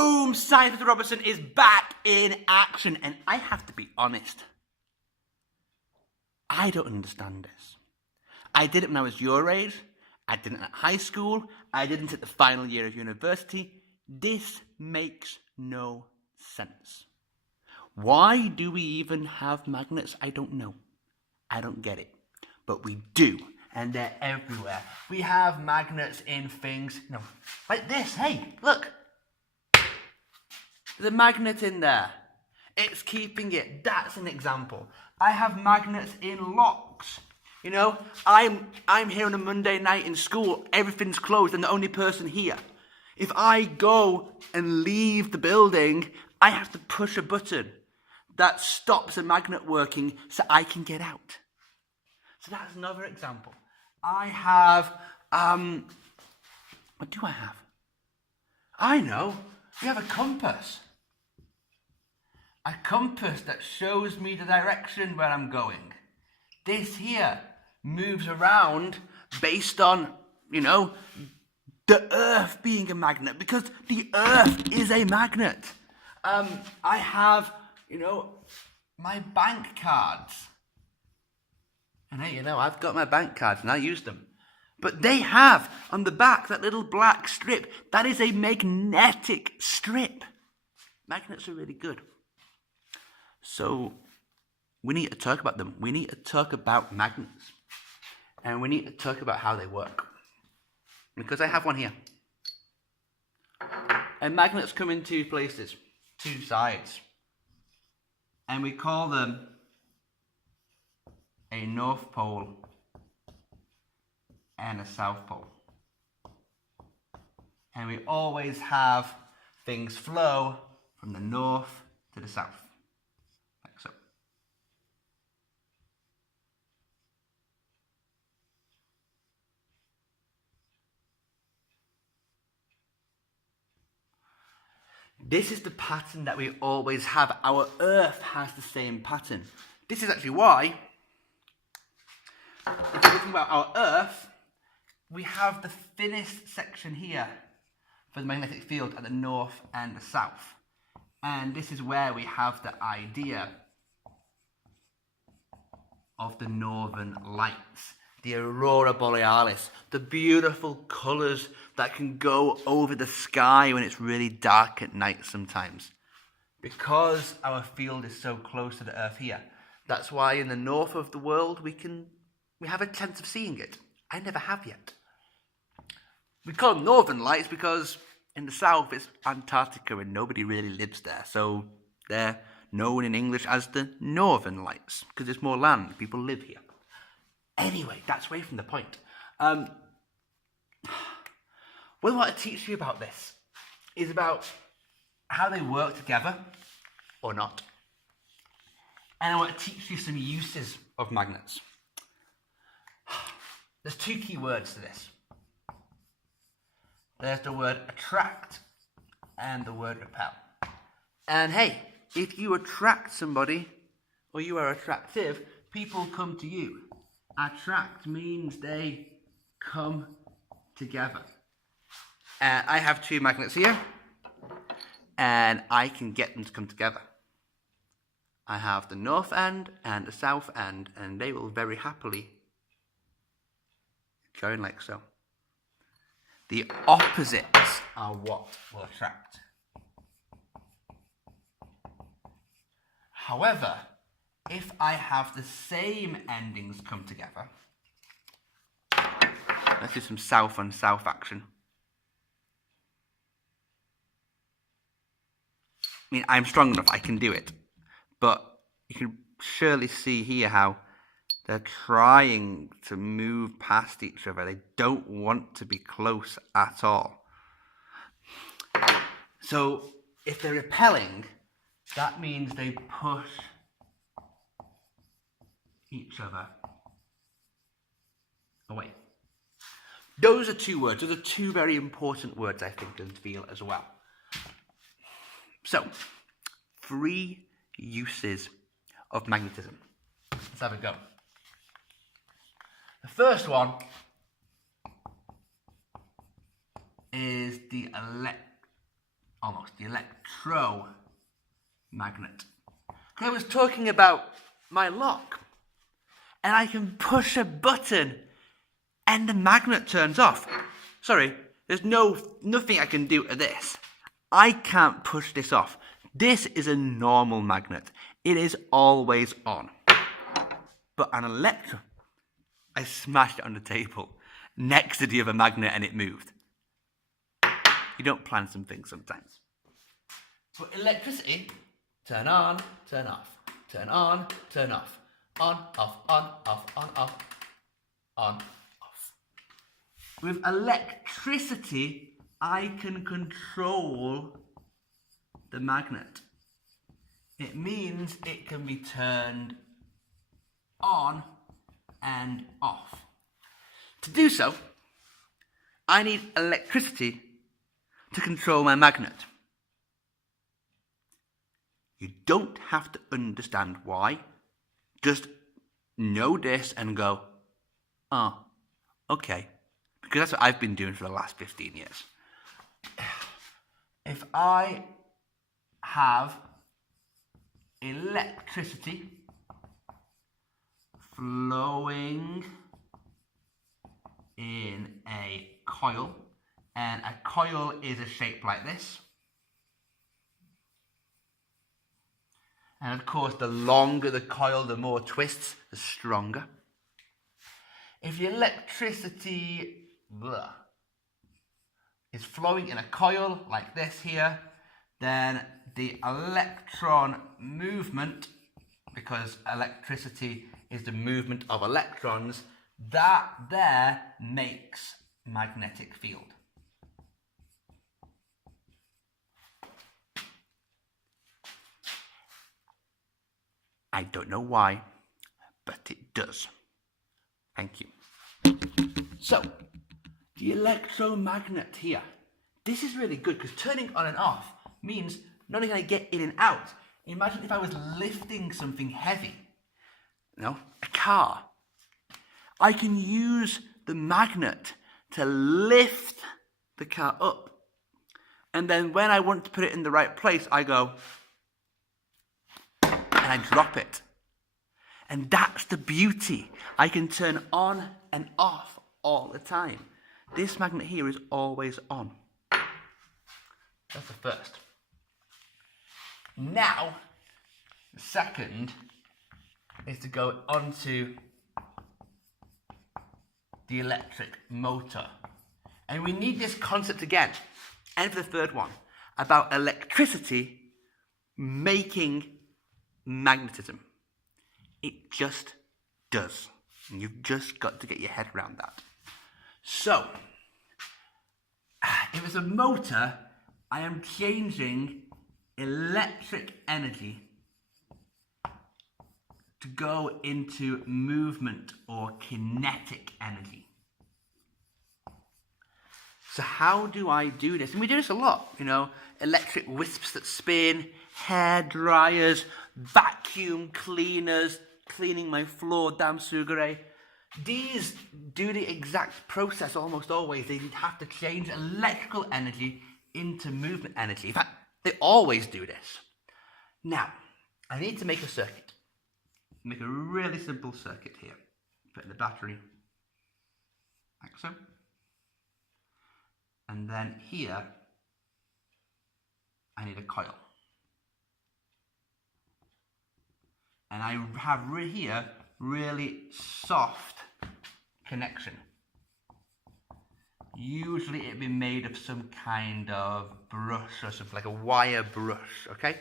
Boom! Science with Robertson is back in action. And I have to be honest. I don't understand this. I did it when I was your age. I did it at high school. I didn't at the final year of university. This makes no sense. Why do we even have magnets? I don't know. I don't get it. But we do. And they're everywhere. We have magnets in things, like this. Hey, look. There's a magnet in there. It's keeping it. That's an example. I have magnets in locks. I'm here on a Monday night in school. Everything's closed. I'm the only person here. If I go and leave the building, I have to push a button that stops a magnet working so I can get out. So that's another example. I have, what do I have? I know. We have a compass. A compass that shows me the direction where I'm going. This here moves around based on, the Earth being a magnet, because the Earth is a magnet. I have, my bank cards. And hey, I've got my bank cards and I use them. But they have on the back that little black strip. That is a magnetic strip. Magnets are really good. So we need to talk about them. We need to talk about magnets. And we need to talk about how they work. Because I have one here. And magnets come in two places, two sides. And we call them a North Pole and a South Pole. And we always have things flow from the north to the south. Like so. This is the pattern that we always have. Our Earth has the same pattern. This is actually why, if you're looking about our Earth, we have the thinnest section here for the magnetic field at the north and the south. And this is where we have the idea of the northern lights, the aurora borealis, the beautiful colours that can go over the sky when it's really dark at night sometimes. Because our field is so close to the Earth here, that's why in the north of the world we have a chance of seeing it. I never have yet. We call them northern lights because in the south it's Antarctica and nobody really lives there. So they're known in English as the northern lights because there's more land. People live here. Anyway, that's away from the point. What I want to teach you about this is about how they work together or not. And I want to teach you some uses of magnets. There's two key words to this. There's the word attract and the word repel. And hey, if you attract somebody or you are attractive, people come to you. Attract means they come together. I have two magnets here and I can get them to come together. I have the north end and the south end and they will very happily join like so. The opposites are what will attract. However, if I have the same endings come together, let's do some south on south action. I mean, I'm strong enough, I can do it. But you can surely see here how they're trying to move past each other. They don't want to be close at all. So if they're repelling, that means they push each other away. Those are two words. Those are two very important words, I think, and feel as well. So, 3 uses of magnetism. Let's have a go. The first one is the almost, the electromagnet. I was talking about my lock, and I can push a button and the magnet turns off. Sorry, there's nothing I can do to this. I can't push this off. This is a normal magnet. It is always on. But an I smashed it on the table next to the other magnet and it moved. You don't plan some things sometimes. But electricity, turn on, turn off, turn on, turn off, on, off, on, off, on, off, on, off. With electricity, I can control the magnet. It means it can be turned on and off. To do so, I need electricity to control my magnet. You don't have to understand why. Just know this and go, oh, okay. Because that's what I've been doing for the last 15 years. If I have electricity flowing in a coil, and a coil is a shape like this. And of course, the longer the coil, the more twists, the stronger. If the electricity is flowing in a coil like this here, then the electron movement, because electricity is the movement of electrons, that there makes magnetic field. I don't know why, but it does. Thank you. So, the electromagnet here. This is really good because turning on and off means not only can I get in and out. Imagine if I was lifting something heavy, a car. I can use the magnet to lift the car up. And then when I want to put it in the right place, I go and I drop it. And that's the beauty. I can turn on and off all the time. This magnet here is always on. That's the first. Now, the second is to go onto the electric motor. And we need this concept again, and for the third one, about electricity making magnetism. It just does. And you've just got to get your head around that. So, if it's a motor, I am changing electric energy to go into movement or kinetic energy. So how do I do this? And we do this a lot, electric wisps that spin, hair dryers, vacuum cleaners, cleaning my floor, damsugare. These do the exact process almost always. They have to change electrical energy into movement energy. In fact, they always do this. Now, I need to make a circuit. Make a really simple circuit here. Put in the battery, like so. And then here, I need a coil. And I have here really soft connection. Usually it'd be made of some kind of brush or something, like a wire brush, okay?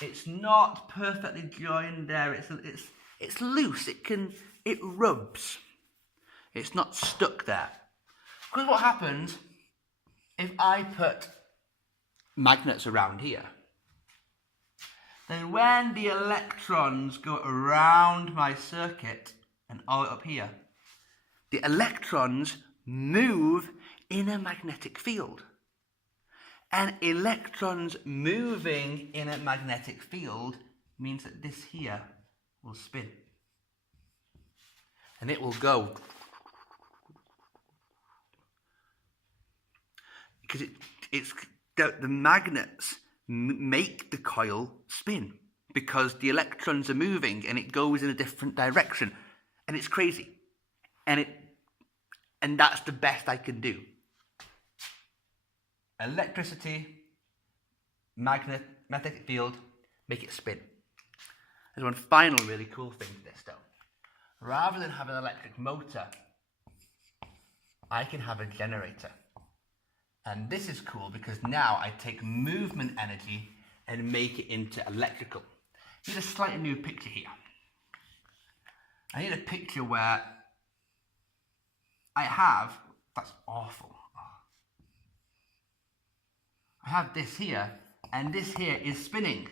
It's not perfectly joined there, it's loose, it rubs. It's not stuck there. Because what happens if I put magnets around here, then when the electrons go around my circuit and all up here, the electrons move in a magnetic field. And electrons moving in a magnetic field means that this here will spin. And it will go. Because the magnets make the coil spin because the electrons are moving and it goes in a different direction. And it's crazy. And that's the best I can do. Electricity, magnetic field, make it spin. There's one final really cool thing to this though. Rather than have an electric motor, I can have a generator. And this is cool because now I take movement energy and make it into electrical. I need a slightly new picture here. I need a picture where I have, that's awful. I have this here, and this here is spinning.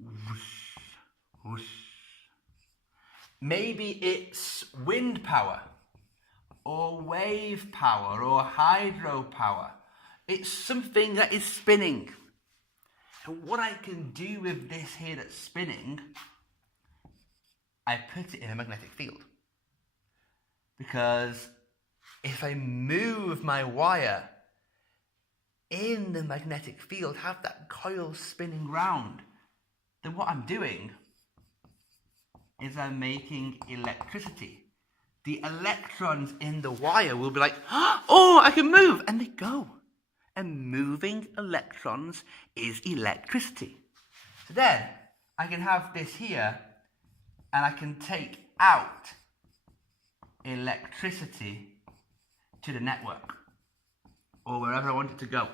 Whoosh, whoosh. Maybe it's wind power, or wave power, or hydro power. It's something that is spinning. And what I can do with this here that's spinning, I put it in a magnetic field. Because if I move my wire in the magnetic field, have that coil spinning round, then what I'm doing is I'm making electricity. The electrons in the wire will be like, oh, I can move, and they go. And moving electrons is electricity. So then I can have this here, and I can take out electricity to the network or wherever I want it to go.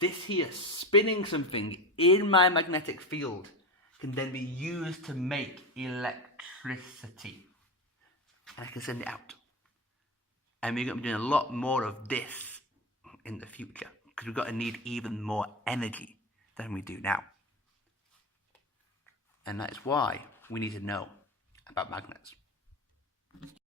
This here spinning something in my magnetic field can then be used to make electricity. And I can send it out. And we're going to be doing a lot more of this in the future because we've got to need even more energy than we do now. And that's why we need to know about magnets.